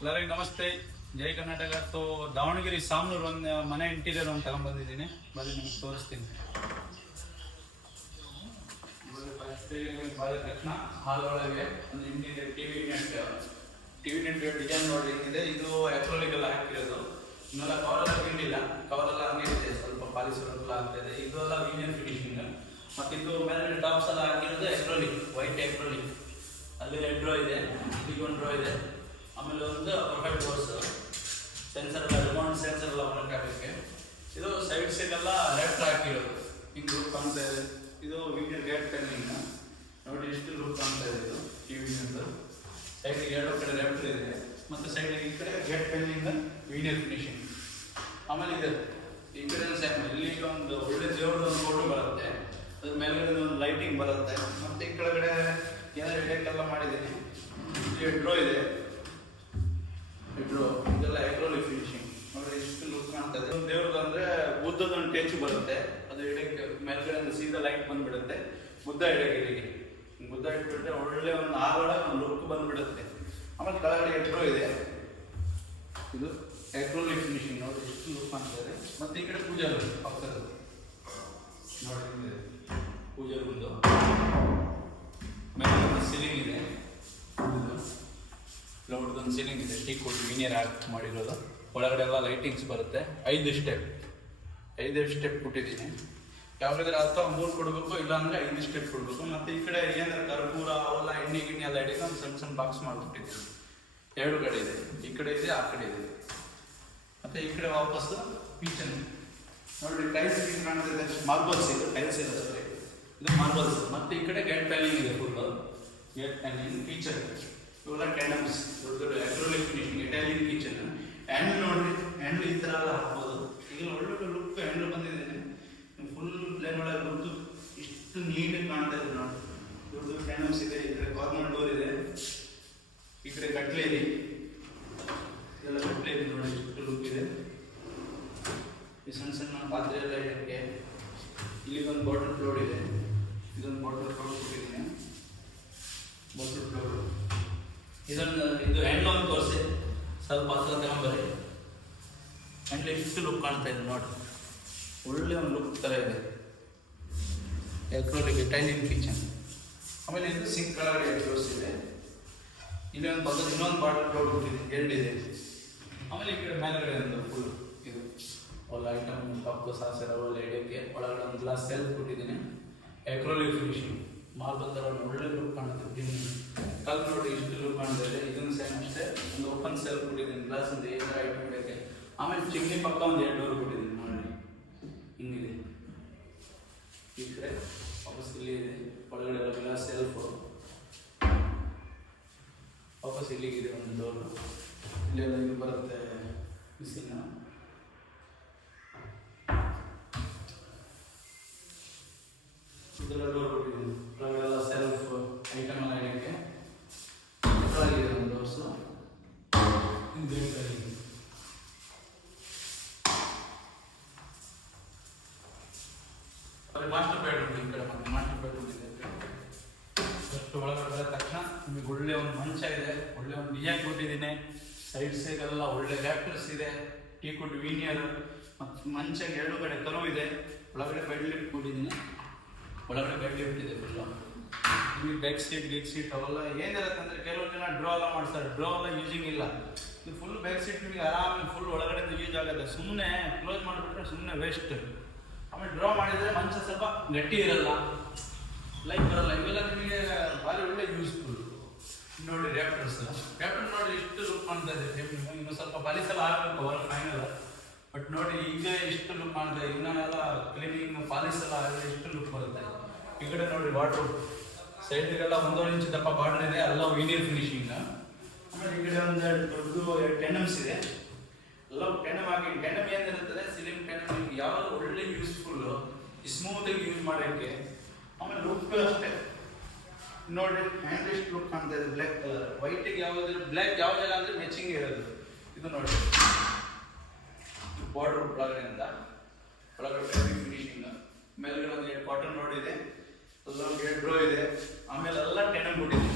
ಎಲ್ಲರಿಗೂ ನಮಸ್ತೆ, ಜೈ ಕರ್ನಾಟಕ. ದಾವಣಗೆರೆ ಸಾಮ್ನೂರು ಒಂದು ಮನೆ ಇಂಟೀರಿಯರ್ ಒಂದು ತಗೊಂಡ್ಬಂದಿದ್ದೀನಿ. ಬನ್ನಿ ನಿಮಗೆ ತೋರಿಸ್ತೀನಿ. ತಕ್ಷಣ ಹಾಲ್ ಒಳಗೆ ಒಂದು ಇಂಟೀರಿಯರ್ ಟಿವಿ ನೆಟ್ ಡಿಸೈನ್ ನೋಡಿ ಇದೆ. ಇದು ಅಕ್ರಲಿಕ್ ಎಲ್ಲ ಹಾಕಿರೋದು. ಇನ್ನೆಲ್ಲ ಕವರೆಲ್ಲ ಕಿಂಡಿಲ್ಲ, ಕವರೆಲ್ಲ ಹಂಗೆ ಇದೆ, ಸ್ವಲ್ಪ ಪಾಲಿಸ್ ಎಲ್ಲ ಆಗ್ತಾಯಿದೆ. ಇದೆಲ್ಲ ವೀನಿಯರ್ ಫಿನಿಶಿಂಗ್. ಮತ್ತು ಇದು ಮೇಲೆ ಟಾಪ್ಸ್ ಎಲ್ಲ ಹಾಕಿರೋದು ಅಕ್ರಲಿಕ್, ವೈಟ್ ಅಕ್ರಲಿಕ್. ಅಲ್ಲಿ 2 ಡ್ರಾ ಇದೆ, ಈಗ 1 ಡ್ರಾ ಇದೆ. ಆಮೇಲೆ ಒಂದು ಪರ್ಫೆಕ್ಟ್ ಡೋರ್ಸ್, ಸೆನ್ಸರ್ ಎಲ್ಲ ರಿಮೋಟ್ ಸೆನ್ಸರ್ ಎಲ್ಲ ವರ್ಕ್ ಆಗೋಕ್ಕೆ. ಇದು ಸೈಡ್ಸಿಗೆಲ್ಲ ರೆಡ್ ಹಾಕಿರೋದು, ಹಿಂಗೆ ಲುಕ್ ಕಾಣ್ತಾ ಇದೆ. ಇದು ವೀನಿಯರ್ ಗೇಟ್ ಪೆನ್ನಿಂಗ್ ನೋಡಿ, ಎಷ್ಟು ಲುಕ್ ಕಾಣ್ತಾ ಇದೆ. ಇದು ಟಿವಿ ಅಂತ ಸೈಡಿಗೆ 2 ಕಡೆ ರೆಡ್ ಇದೆ, ಮತ್ತು ಸೈಡಿಗೆ ಈ ಕಡೆ ಗೇಟ್ ಪೆನ್ನಿಂಗ್ ವೀನಿಯರ್ ಫಿನಿಶಿಂಗ್. ಆಮೇಲೆ ಇದೆ ಈ ಕಡೆ ಸ್ಯಾಮ್, ಇಲ್ಲಿ ಒಂದು ಒಳ್ಳೆ ದೇವ್ರದ್ದು ಒಂದು ಫೋಟೋ ಬರುತ್ತೆ, ಅದ್ರ ಮೇಲ್ಗಡೆ ಒಂದು ಲೈಟಿಂಗ್ ಬರುತ್ತೆ. ಮತ್ತು ಈ ಕೆಳಗಡೆ ಏನಾದ್ರು ಡೇಕೆಲ್ಲ ಮಾಡಿದ್ದೀನಿ. ಇಲ್ಲಿ ಡ್ರೋ ಇದೆ, ಇದೆಲ್ಲ ಅಕ್ರಲಿಕ್ ಫಿನಿಶಿಂಗ್ ನೋಡಿ, ಎಷ್ಟು ಲುಕ್ ಕಾಣ್ತದೆ. ದೇವ್ರದ್ದು ಅಂದರೆ ಬುದ್ಧದ ಒಂದು ಟೆಚ್ ಬರುತ್ತೆ, ಅದು ಇಡಕ್ಕೆ ಮೇಲ್ಗಡೆ ಸೀದಾ ಲೈಟ್ ಬಂದ್ಬಿಡುತ್ತೆ. ಬುದ್ಧ ಇಡಕ್ಕೆ ಇಲ್ಲಿಗೆ ಬುದ್ಧ ಇಟ್ಬಿಟ್ರೆ ಒಳ್ಳೆ ಒಂದು ಆಗಳ ಒಂದು ಲುಕ್ ಬಂದ್ಬಿಡುತ್ತೆ. ಆಮೇಲೆ ಕೆಳಗಡೆ ಎಟ್ರೋ ಇದೆ, ಇದು ಅಕ್ರಲಿಕ್ ಫಿನಿಶಿಂಗ್ ನೋಡಿ, ಎಷ್ಟು ಲುಕ್ ಕಾಣ್ತದೆ. ಮತ್ತು ಈ ಕಡೆ ಪೂಜಾ ರೂಮ್ ಪಕ್ಕದ ನೋಡಿ, ಪೂಜಾ ರೂಮ್ದು ಮೇಲೆ ಸೀಲಿಂಗ್ ಇದೆ, ಫ್ಲೋರ್ದೊಂದು ಸೀಲಿಂಗ್ ಇದೆ, ಟೀ ಕೊಟ್ಟು ವೀನಿಯರ್ ಆರ್ಟ್ ಮಾಡಿರೋದು. ಒಳಗಡೆ ಎಲ್ಲ ಲೈಟಿಂಗ್ಸ್ ಬರುತ್ತೆ. 5 ಸ್ಟೆಪ್ ಕೊಟ್ಟಿದ್ದೀನಿ. ಯಾವ್ದಾದ್ರೆ ಅಥವಾ 3 ಕೊಡಬೇಕು, ಇಲ್ಲಾಂದರೆ 5 ಸ್ಟೆಪ್ ಕೊಡಬೇಕು. ಮತ್ತು ಈ ಕಡೆ ಏನಾದ್ರು ಕರ್ಪೂರ ಅವೆಲ್ಲ ಎಣ್ಣೆ ಗಿಣ್ಣೆ ಎಲ್ಲ ಹಿಡಿದು ಒಂದು ಸಣ್ಣ ಬಾಕ್ಸ್ ಮಾಡಿಬಿಟ್ಟಿದ್ದೀನಿ. 2 ಕಡೆ ಇದೆ, ಈ ಕಡೆ ಇದೆ, ಆ ಕಡೆ ಇದೆ. ಮತ್ತು ಈ ಕಡೆ ವಾಪಸ್ ಕಿಚನ್ ನೋಡಿ, ಟೈಲ್ಸ್ ಕಾಣ್ತಿದೆ, ಮಾರ್ಬಲ್ಸ್ ಇದೆ, ಟೈಲ್ಸ್ ಇದೆ, ಇದು ಮಾರ್ಬಲ್ಸ್. ಮತ್ತು ಈ ಕಡೆ ಗೇಟ್ ಪ್ಯಾನಿಂಗ್ ಇದೆ, ಫುಲ್ ಗೇಟ್ ಪ್ಯಾನಿಂಗ್. ಕಿಚನ್ ಇವೆಲ್ಲ ಕ್ಯಾಂಡಮ್ಸ್, ದೊಡ್ಡ ದೊಡ್ಡ acrylic finishing, Italian kitchen. Handle ನೋಡಿರಿ, ಹ್ಯಾಂಡ್ಲ್ ಈ ಥರ ಎಲ್ಲ ಹಾಕ್ಬೋದು. ಈಗ ಒಳ್ಳೊಳ್ಳೆ ಲುಕ್ ಹ್ಯಾಂಡ್ಲ್ ಬಂದಿದ್ದೇನೆ. ಫುಲ್ ಪ್ಲೇನ್ ಒಳಗೆ ಲುಕ್ ಇಷ್ಟು ನೀಟಾಗಿ ಕಾಣ್ತಾ ಇದೆ ನೋಡಿ. ದೊಡ್ಡ ದೊಡ್ಡ ಕ್ಯಾಂಡಮ್ಸ್ ಇದೆ, ಈ ಕಡೆ ಕಾರ್ನರ್ ಡೋರ್ ಇದೆ, ಈ ಕಡೆ ಕಟ್ಲೆ ಇದೆ, ಇದೆಲ್ಲ ಕಟ್ಲೆ ಇದೆ ನೋಡಿ, ಎಷ್ಟು ಲುಕ್ ಇದೆ. ಈ ಸಣ್ಣ ಸಣ್ಣ ಪಾತ್ರೆ ಎಲ್ಲ ಇಡಕ್ಕೆ. ಇಲ್ಲಿಗೊಂದು ಬಾಟಲ್ ಫ್ಲೋರ್ ಇದೆ, ಇದೊಂದು ಬಾಟಲ್ ಫ್ಲೋರ್ ಕೊಟ್ಟಿದ್ದೀನಿ, ಬಾಟಲ್ ಫ್ಲೋರ್. ಇದು ಹ್ಯಾಂಡ್ಲ್ ಒಂದು ತೋರಿಸಿ, ಸ್ವಲ್ಪ ಹತ್ರ ತಗೊಂಬರಿ. ಹ್ಯಾಂಡ್ಲ್ ಎಷ್ಟು ಲುಕ್ ಕಾಣ್ತಾ ಇದೆ ನೋಡಿ, ಒಳ್ಳೆ ಒಂದು ಲುಕ್ ಥರ ಇದೆ. Acrylic Italian kitchen. ಆಮೇಲೆ ಇದು ಸಿಂಕ್ ಕೆಳಗಡೆ ತೋರಿಸಿದೆ. ಇಲ್ಲಿ ಒಂದು ಪಕ್ಕದ ಇನ್ನೊಂದು ಬಾಟಲ್ ಫ್ಲೋರ್ ಕೊಟ್ಟಿದ್ದೀನಿ, 2 ಇದೆ. ಆಮೇಲೆ ಈ ಕಡೆ ಮೇಲ್ಗಡೆ ಒಂದು ಫುಲ್ ಇದು ಒಳ್ಳೆ ಐಟಮ್, ಕಪ್ಪು ಸಾಸರ ಒಳ್ಳೆ ಇಡೋಕ್ಕೆ. ಒಳಗಡೆ ಒಂದು ಗ್ಲಾಸ್ ಸೆಲ್ಫ್ ಕೊಟ್ಟಿದ್ದೀನಿ, ಅಕ್ರಲಿಕ್ ಫಿನಿಶಿಂಗ್. ಮಾರ್ಬಲ್ ಥರ ಒಳ್ಳೆ ಲುಕ್ ಕಾಣುತ್ತೆ. ಕಲ್ ನೋಡಿ ಇಷ್ಟು ಲುಕ್ ಕಾಣ್ತಾ ಇದೆ. ಇದನ್ನು ಸೇಮ್ ಅಷ್ಟೇ, ಒಂದು ಓಪನ್ ಸೆಲ್ಫ್ ಕೊಟ್ಟಿದ್ದೀನಿ, ಗ್ಲಾಸ್ ಒಂದು ಏನಾರ ಐಟಮ್ ಇಡೋಕ್ಕೆ. ಆಮೇಲೆ ಚಿಮ್ನಿ ಪಕ್ಕ ಒಂದು 2 ಡೋರ್ ಕೊಟ್ಟಿದ್ದೀನಿ ನೋಡಿ, ಹಿಂಗಿದೆ. ಈ ಕಡೆ ವಾಪಸ್ ಇಲ್ಲಿ ಇದೆ, ಒಳಗಡೆ ಎಲ್ಲ ಗ್ಲಾಸ್ ಸೆಲ್ಫು. ವಾಪಸ್ ಇಲ್ಲಿಗಿದೆ ಒಂದು ಡೋರು, ಇಲ್ಲೆಲ್ಲ ಇದು ಬರುತ್ತೆ ಮಿಸ್ಸಿಂಗ್. ಇದೆಲ್ಲ ಡೋರ್ ಕೊಟ್ಟಿದ್ದೀನಿ, ಒಳಗಡೆಲ್ಲ ಸೆಲ್ಫ್ ಐಟಮ್ ಎಲ್ಲ ಇಡೋಕ್ಕೆ. ಒಳಗಿದೆ ಒಂದು ಡೋರ್ಸು, ಮಾಸ್ಟರ್ ಬೆಡ್ರೂಮ್. ಈ ಕಡೆ ಮತ್ತೆ ಮಾಸ್ಟರ್ ಬೆಡ್ರೂಮ್ ಇದೆ. ಫಸ್ಟ್ ಒಳಗಡೆ ತಕ್ಷಣ ನಿಮಗೆ ಒಳ್ಳೆ ಒಂದು ಮಂಚ ಇದೆ, ಒಳ್ಳೆ ಒಂದು ಡಿಸೈನ್ ಕೊಟ್ಟಿದ್ದೀನಿ. ಸೈಡ್ಸಿಗೆಲ್ಲ ಒಳ್ಳೆ ರ್ಯಾಪ್ಟರ್ಸ್ ಇದೆ, ಟೀ ಕುಡ್ ವೀನಿಯರ್. ಮತ್ತು ಮಂಚಗೆ 2 ಕಡೆ ಕರು ಇದೆ. ಒಳಗಡೆ ಬೆಡ್ ಲಿಫ್ಟ್ ಕೊಟ್ಟಿದ್ದೀನಿ, ಒಳಗಡೆ ಬೆಡ್ ಲಿಫ್ಟ್ ಇದೆ ಫುಲ್ಲು. ನಿಮಗೆ ಬೆಡ್ ಸೀಟ್ ಗಿಗ್ ಸೀಟ್ ಅವೆಲ್ಲ ಏನಿರುತ್ತೆ ಅಂದರೆ, ಕೆಲವೊಂದು ಜನ ಡ್ರಾ ಎಲ್ಲ ಮಾಡ್ತಾರೆ, ಡ್ರಾ ಎಲ್ಲ ಯೂಸಿಂಗ್ ಇಲ್ಲ. ಇದು ಫುಲ್ ಬೆಡ್ ಸೀಟ್ ನಿಮಗೆ ಆರಾಮಾಗಿ ಫುಲ್ ಒಳಗಡೆ ಯೂಸ್ ಆಗುತ್ತೆ. ಸುಮ್ಮನೆ ಕ್ಲೋಸ್ ಮಾಡಿಬಿಟ್ರೆ ಸುಮ್ಮನೆ ವೇಸ್ಟ್. ಆಮೇಲೆ ಡ್ರಾ ಮಾಡಿದರೆ ಮಂಚ ಸ್ವಲ್ಪ ಗಟ್ಟಿ ಇರಲ್ಲ, ಲೈಟ್ ಬರಲ್ಲ. ಇವೆಲ್ಲ ನಿಮಗೆ ಭಾರಿ ಒಳ್ಳೆ ಯೂಸ್ಫುಲ್. ನೋಡಿ ರ್ಯಾಪ್ಟರ್ಸ್ ನೋಡಿ ಎಷ್ಟು ಲುಕ್ ಕಾಣ್ತಾ ಇದೆ. ಇನ್ನು ಸ್ವಲ್ಪ ಪಾಲಿಸೆಲ್ಲ ಆಗಬೇಕು ಹೊರ ಫೈನಲ್. ಬಟ್ ನೋಡಿ ಈಗ ಎಷ್ಟು ಲುಕ್ ಕಾಣ್ತಾ ಇದೆ. ಇನ್ನೆಲ್ಲ ಕ್ಲೀನಿಂಗ್ ಪಾಲಿಸ್ ಎಲ್ಲ ಆದರೆ ಎಷ್ಟು ಲುಕ್ ಬರುತ್ತೆ. ಈ ಕಡೆ ನೋಡಿ ವಾಟ್ರೂಮ್, ಸೈಡ್ಗೆಲ್ಲ 1.5 ಇಂಚ್ ದಪ್ಪ ಬಾರ್ಡರ್ ಇದೆ, ಎಲ್ಲ ವೀನಿಯರ್ ಫಿನಿಶಿಂಗ್. ಆಮೇಲೆ ಈ ಕಡೆ ಒಂದು ದೊಡ್ಡ ಟೆನಮ್ಸ್ ಇದೆ, ಎಲ್ಲ ಟೆನಮ್ ಆಗಿ. ಟೆನಮ್ ಏನಿರುತ್ತದೆ, ಸಿಲಿಂಗ್ ಟೆನಮ್, ಯಾವುದು ಒಳ್ಳೆ ಯೂಸ್ಫುಲ್ಲು, ಸ್ಮೂತಾಗಿ ಯೂಸ್ ಮಾಡೋಕ್ಕೆ. ಆಮೇಲೆ ಲುಕ್ ಅಷ್ಟೇ ನೋಡಿ, ಹ್ಯಾಂಡ್ ಎಷ್ಟು ಲುಕ್ ಕಾಣ್ತಾ ಇದೆ. ಬ್ಲ್ಯಾಕ್ ಕಲರ್, ವೈಟಿಗೆ ಯಾವುದಿಲ್ಲ, ಬ್ಲ್ಯಾಕ್ ಯಾವ ಜಾಗ ಅಂದರೆ ಮ್ಯಾಚಿಂಗ್ ಇರೋದು. ಇದು ನೋಡಿ ಬಾರ್ಡರ್ ಒಳಗಡೆಯಿಂದ ಒಳಗಡೆ ಫಿನಿಶಿಂಗ್. ಮೇಲ್ಗಡೆ ಒಂದು 2 ಕಾಟನ್ ರೋಡ್ ಇದೆ, ಎಲ್ಲ 2 ಡ್ರೋ ಇದೆ. ಆಮೇಲೆ ಎಲ್ಲ ಟೆನಮ್ ಕೊಟ್ಟಿದೆ,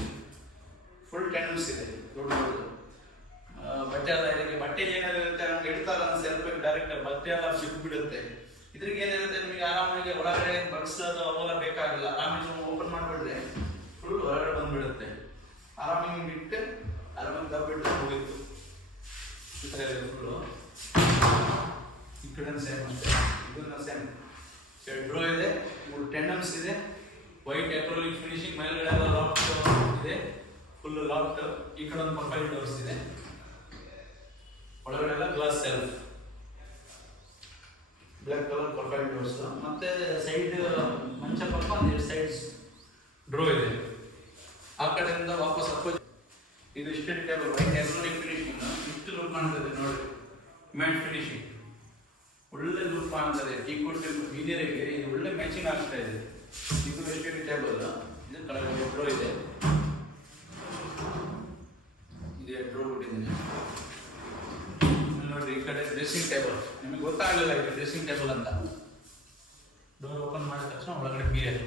ಫುಲ್ ಟೆನಮ್ಸ್ ಇದೆ. ದೊಡ್ಡ ಇದ್ರಿಗೆ ಏನಿರುತ್ತೆ ನಿಮಗೆ ಆರಾಮಾಗಿ ಒಳಗಡೆ ಬಗ್ಸೋದು ಅವೆಲ್ಲ ಬೇಕಾಗಿಲ್ಲ. ಆರಾಮಾಗಿ ಓಪನ್ ಮಾಡಿಬಿಟ್ರೆ ಫುಲ್ ಹೊರಗಡೆ ಬಂದ್ಬಿಡುತ್ತೆ. ಆರಾಮಾಗಿ ಬಿಟ್ಟು ಆರಾಮಾಗಿ ದಬ್ಬಿಟ್ಟು ಹೋಗಿತ್ತು. ಈ ಥರ ಇದೆ ಫುಲ್ಲು. ಈ ಕಡೆ ಸೇಮ್ ಅಷ್ಟೇ, ಇದನ್ನ ಸೇಮ್. 2 ರೋ ಇದೆ, 3 ಟೆಂಡಮ್ಸ್ ಇದೆ, ವೈಟ್ ಅಕ್ರಿಲಿಕ್ ಫಿನಿಶಿಂಗ್, ಮೇಲ್ಗಡೆ ಎಲ್ಲ ಲಾಕ್ ಇದೆ, ಫುಲ್ ಲಾಕ್. ಈ ಕಡೆ ಒಂದು ಪ್ರೊಫೈಲ್ ಡೋರ್ಸ್ ಇದೆ, ಒಳಗಡೆ ಎಲ್ಲ glass self, black colour profile doors. ಮತ್ತೆ ಸೈಡ್ ಮಂಚ ಪಕ್ಕ ಒಂದು ಸೈಡ್ಸ್ ಡ್ರೋ ಇದೆ. ಆ ಕಡೆಯಿಂದ ವಾಪಸ್ ಹಾಕೋದು. ಇದು state table, white acrylic finishing, ಇಷ್ಟು ಲುಕ್ ಕಾಣ್ತದೆ ನೋಡಿ, ಮ್ಯಾಟ್ ಫಿನಿಶಿಂಗ್, ಒಳ್ಳೆ ಲುಕ್ ಕಾಣ್ತದೆ. ಟೀಕ್ವುಡ್ ಇಂಟೀರಿಯರ್ಗೆ ಇದು ಒಳ್ಳೆ ಮ್ಯಾಚಿಂಗ್ ಆಗ್ತಾ ಇದೆ. ಇದು ಸ್ಟೇಟ್ ಟೇಬಲ್, ಇದು ಕೆಳಗಡೆ ಡ್ರೋ ಇದೆ, ಇದೆ ಡ್ರೋ ಕೊಟ್ಟಿದ್ದೀನಿ ನೋಡಿ. ಈ ಕಡೆ ಡ್ರೆಸ್ಸಿಂಗ್ ಟೇಬಲ್, ನಿಮಗೆ ಗೊತ್ತಾಗಲಿಲ್ಲ ಇದು ಡ್ರೆಸ್ಸಿಂಗ್ ಟೇಬಲ್ ಅಂತ. ಡೋರ್ ಓಪನ್ ಮಾಡಿದ ತಕ್ಷಣ ಒಳಗಡೆ ಬಿಯರ್,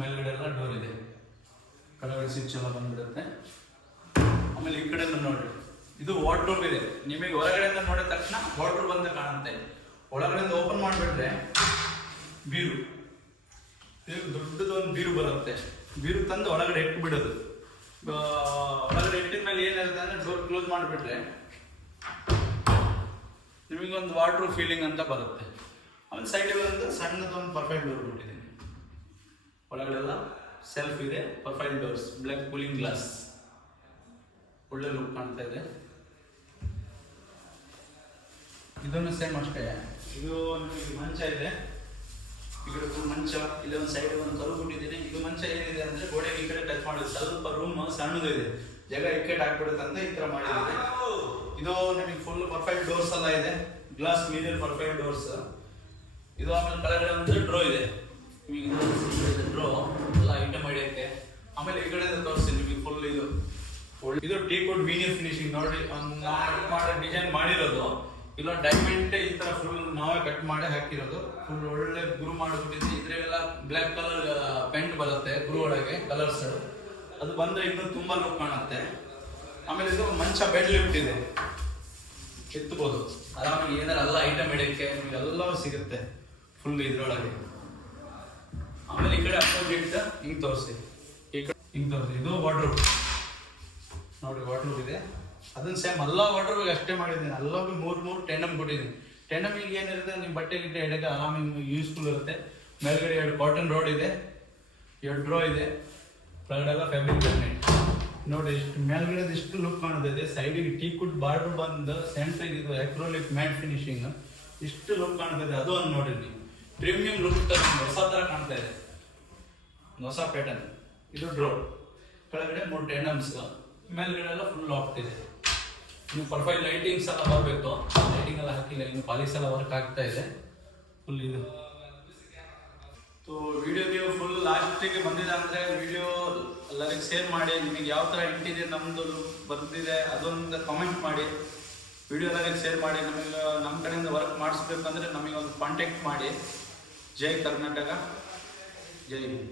ಮೇಲ್ಗಡೆ ಎಲ್ಲ ಡೋರ್ ಇದೆ, ಕೆಳಗಡೆ ಸ್ವಿಚ್ ಎಲ್ಲ ಬಂದ್ಬಿಡುತ್ತೆ. ಆಮೇಲೆ ಈ ಕಡೆ ನೋಡಿ, ಇದು ವಾರ್ಡ್ರೋಬ್ ಇದೆ. ನಿಮಗೆ ಹೊರಗಡೆಯಿಂದ ನೋಡಿದ ತಕ್ಷಣ ವಾರ್ಡ್ರೋಬ್ ಅಂತ ಕಾಣುತ್ತೆ. ಒಳಗಡೆಯಿಂದ ಓಪನ್ ಮಾಡಿಬಿಟ್ರೆ ಬೀರು, ದೊಡ್ಡದು ಒಂದು ಬೀರು ಬರುತ್ತೆ. ಬೀರು ತಂದು ಒಳಗಡೆ ಇಟ್ಟು ಬಿಡೋದು. ಒಳಗಡೆ ಇಟ್ಟಿದ ಮೇಲೆ ಏನಿರುತ್ತೆ ಅಂದರೆ ಡೋರ್ ಕ್ಲೋಸ್ ಮಾಡಿಬಿಟ್ರೆ ನಿಮಗೊಂದು ವಾರ್ಡ್ರೋಬ್ ಫೀಲಿಂಗ್ ಅಂತ ಬರುತ್ತೆ. ಆಮೇಲೆ ಸೈಡಿಗೆ ಒಂದು ಸಣ್ಣದೊಂದು ಪರ್ಫೈಲ್ ಡೋರ್ ಬಿಟ್ಟಿದ್ದೀನಿ. ಒಳಗಡೆಲ್ಲ ಸೆಲ್ಫ್ ಇದೆ, profile doors, black cooling glass, ಒಳ್ಳೆ ಲುಕ್ ಕಾಣ್ತಾ ಇದೆ. ಇದನ್ನು ಸೇಮ್ ಅಷ್ಟೇ. ಇದು ನಿಮಗೆ ಮಂಚ ಇದೆ, ಈ ಕಡೆ ಮಂಚ, ಇಲ್ಲಿ ಒಂದು ಸೈಡ್ ಒಂದು ಕರು ಬಿಟ್ಟಿದ್ದೀನಿ. ಇದು ಮಂಚ ಏನಿದೆ ಅಂದರೆ ಗೋಡೆಗೆ ಈ ಕಡೆ ಟಚ್ ಮಾಡಿದೆ, ಸ್ವಲ್ಪ ರೂಮ್ ಸಣ್ಣದಿದೆ, ಜಾಗ ಇಕ್ಕೇಟ್ ಹಾಕ್ಬಿಡುತ್ತೆ ಅಂತ ಈ ಥರ ಮಾಡಿದ್ದೀನಿ. ಇದು ನಿಮಗೆ ಫುಲ್ ಪರ್ಫೆಕ್ಟ್ ಡೋರ್ಸ್ ಎಲ್ಲ ಇದೆ, ಗ್ಲಾಸ್ ಮೀಡಿಯಲ್ ಪರ್ಫೆಕ್ಟ್ ಡೋರ್ಸ್. ಇದು ಆಮೇಲೆ ಕೆಳಗಡೆ ಒಂದು ಡ್ರೋ ಇದೆ, ನಿಮಗೆ ಡ್ರೋ ಎಲ್ಲ ಐಟಮ್ ಹಿಡಿಯೋಕ್ಕೆ. ಆಮೇಲೆ ಈ ಕಡೆ ತೋರಿಸ್ತೀನಿ ನಿಮಗೆ ಫುಲ್. ಇದು ಟೀಕ್ವುಡ್ ವೀನಿಯರ್ ಫಿನಿಶಿಂಗ್ ನೋಡಿ, ಕಟ್ ಮಾಡಿ ಡಿಸೈನ್ ಮಾಡಿರೋದು. ಇಲ್ಲ ಡೈಮಂಡ್ ಈ ತರ ಫುಲ್ ನಾವೇ ಕಟ್ ಮಾಡಿ ಹಾಕಿರೋದು, ಫುಲ್ ಒಳ್ಳೆ ಗ್ರೂ ಮಾಡಿಬಿಟ್ಟಿದ್ವಿ. ಇದ್ರೆಲ್ಲ ಬ್ಲ್ಯಾಕ್ ಕಲರ್ ಪೇಂಟ್ ಬರುತ್ತೆ ಗ್ರೂ ಒಳಗೆ ಕಲರ್ಸ್, ಅದು ಬಂದ್ರೆ ಇನ್ನೂ ತುಂಬಾ ಲುಕ್ ಕಾಣುತ್ತೆ. ಆಮೇಲೆ ಇದು ಮಂಚ ಬೆಡ್ ಲಿಫ್ಟ್ ಇದೆ, ಎತ್ತಬಹುದು ಆರಾಮಾಗಿ, ಏನಾರ ಎಲ್ಲ ಐಟಮ್ ಇಡಕ್ಕೆ ಎಲ್ಲವೂ ಸಿಗುತ್ತೆ ಫುಲ್ ಇದ್ರೊಳಗೆ. ಆಮೇಲೆ ಈ ಕಡೆ ಅಪೋಸಿಟ್ ಹಿಂಗ್ ತೋರಿಸಿ, ಈ ಕಡೆ ಹಿಂಗ್ ತೋರಿಸಿ. ಇದು ವಾರ್ಡ್ರೋಬ್ ನೋಡಿ, ವಾರ್ಡ್ರೋಬ್ ಇದೆ. ಅದನ್ನ ಸೇಮ್ ಎಲ್ಲ ವಾರ್ಡ್ರೋಬ್ಗೆ ಅಷ್ಟೇ ಮಾಡಿದ್ದೀನಿ. ಎಲ್ಲವೂ 3 ಟೆಂಡಮ್ ಕೊಟ್ಟಿದ್ದೀನಿ. ಟೆಂಡಮಿಗೆ ಏನಿರುತ್ತೆ, ನಿಮ್ಮ ಬಟ್ಟೆ ಗಿಟ್ಟೆ ಇಡಕ್ಕೆ ಆರಾಮಾಗಿ ಯೂಸ್ಫುಲ್ ಇರುತ್ತೆ. ಮೇಲ್ಗಡೆ 2 ಕಾಟನ್ ರೋಡ್ ಇದೆ, 2 ಡ್ರೋ ಇದೆ, ಕೆಳಗಡೆಲ್ಲ ಫ್ಯಾಬ್ರಿಕ್ ಲ್ಯಾಮಿನೇಟ್ ನೋಡಿ. ಇಷ್ಟು ಮೇಲ್ಗಡೆ ಇಷ್ಟು ಲುಕ್ ಕಾಣುತ್ತೆ. ಸೈಡಿಗೆ ಟೀಕ್ವುಡ್ ಬಾರ್ಡರ್ ಬಂದು ಸೆಂಟ್ರಿಗೆ ಇದು ಅಕ್ರಿಲಿಕ್ ಮ್ಯಾಟ್ ಫಿನಿಶಿಂಗ್, ಇಷ್ಟು ಲುಕ್ ಕಾಣ್ತದೆ. ಅದು ಒಂದು ನೋಡಿ, ನೀವು ಪ್ರೀಮಿಯಂ ಲುಕ್ ಹೊಸ ಥರ ಕಾಣ್ತಾ ಇದೆ, ಹೊಸ ಪ್ಯಾಟರ್ನ್. ಇದು ಡ್ರೋ, ಕೆಳಗಡೆ 3 ಟೆಂಡಮ್ಸ್, ಮೇಲ್ಗಡೆ ಎಲ್ಲ ಫುಲ್ ಲಾಫ್ಟ್ ಇದೆ. ಇನ್ನು ಪ್ರೊಫೈಲ್ ಲೈಟಿಂಗ್ಸ್ ಎಲ್ಲ ಬರಬೇಕು, ಲೈಟಿಂಗ್ ಎಲ್ಲ ಹಾಕಿಲ್ಲ, ಇನ್ನು ಪಾಲಿಸ್ ಎಲ್ಲ ವರ್ಕ್ ಆಗ್ತಾ ಇದೆ ಫುಲ್. ಇದು ವಿಡಿಯೋ ನೀವು ಫುಲ್ ಲಾಸ್ಟಿಗೆ ಬಂದಿದೆ ಅಂದರೆ ವಿಡಿಯೋ ಎಲ್ಲರಿಗೆ ಶೇರ್ ಮಾಡಿ. ನಿಮಗೆ ಯಾವ ಥರ ಇಂಟೀರಿಯರ್ ನಮ್ಮದು ಬಂದಿದೆ ಅದೊಂದು ಕಾಮೆಂಟ್ ಮಾಡಿ, ವಿಡಿಯೋ ಎಲ್ಲರಿಗೆ ಶೇರ್ ಮಾಡಿ. ನಮಗೆ ನಮ್ಮ ಕಡೆಯಿಂದ ವರ್ಕ್ ಮಾಡಿಸ್ಬೇಕಂದ್ರೆ ನಮಗೆ ಒಂದು ಕಾಂಟ್ಯಾಕ್ಟ್ ಮಾಡಿ. ಜೈ ಕರ್ನಾಟಕ, ಜೈ ಹಿಂದ್.